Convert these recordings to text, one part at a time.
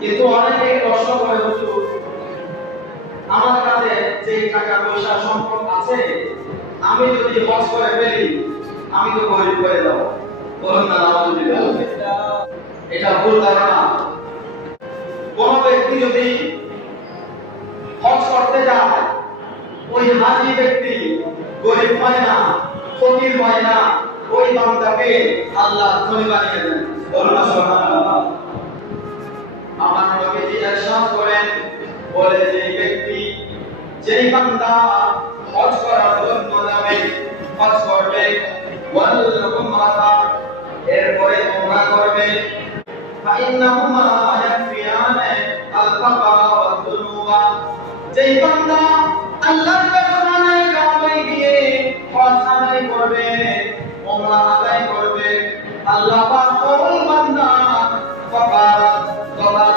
কিন্তু অনেকেই প্রশ্ন করে, হুজুর আমার কাছে যে টাকা পয়সা সম্পদ আছে, আমি যদি হজ করে ফেলি আমি তো গরিব হয়ে যাব। বলুন না আলহামদুলিল্লাহ। এটা ভুল ধারণা। কোন ব্যক্তি যদি হজ করতে যায়, ওই হাজি ব্যক্তি গরিব হয় না, ফকির হয় না, ওই বান্দাকে আল্লাহ ধনী বানিয়ে দেন। বলুন না সুবহানাল্লাহ। আমার নবীজি ইরশাদ করেন, বলে যে ব্যক্তি, যেই বান্দা হজ করার জন্য যাবে, হজ করবে, ওয়াল উমরা, এরপরে উমরা করবে, ফাইন্নাহুমা ইয়াকফিয়ানে আল ফাকরা ওয়াদ দুনুবা, যেই বান্দা আল্লাহর দরবারে কাবায় গিয়ে হজ আদায় করবে, উমরা আদায় করবে, আল্লাহ পাক ওই বান্দা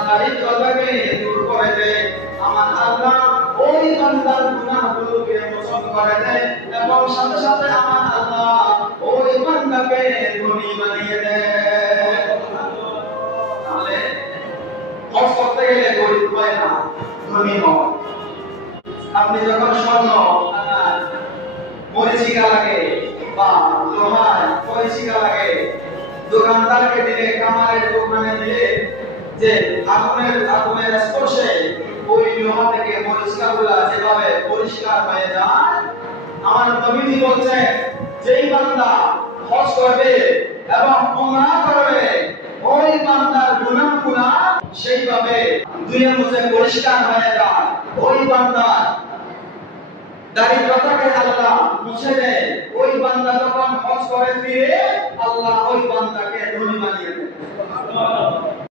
দারিদ্রতাকে দূর করে দেয়। আমার আল্লাহ ওই বান্দার গুনাহগুলোকে মোচন করে দেয় এবং সাথে সাথে আমার আল্লাহ ওই বান্দাকে ধনী বানিয়ে দেয়। তাহলে হজ করতে গেলে গরিব হয় না, ধনী হয়। আপনি যখন স্বর্ণ মরিচিকা লাগে বা লোহার মরিচিকা লাগে, দোকানদারকে দিলে, কামারের দোকানে দিলে, যে আগুনের স্পর্শে ওই লোহা থেকে মরিচিকাগুলা যেভাবে পরিষ্কার হয়ে যায়, আমার নবীজি বলছেন, যেই বান্দা হজ করবে এবং উমরা করবে, ওই বান্দার গুনাহগুলা সেইভাবে দুনিয়ার মধ্যে পরিষ্কার হয়ে যায়। ওই বান্দার দারিদ্রতাকে আল্লাহ মুছে দেয়। ওই বান্দা যখন হজ করে ফিরে, আল্লাহ ওই বান্দাকে ধনী বানিয়ে দেয়।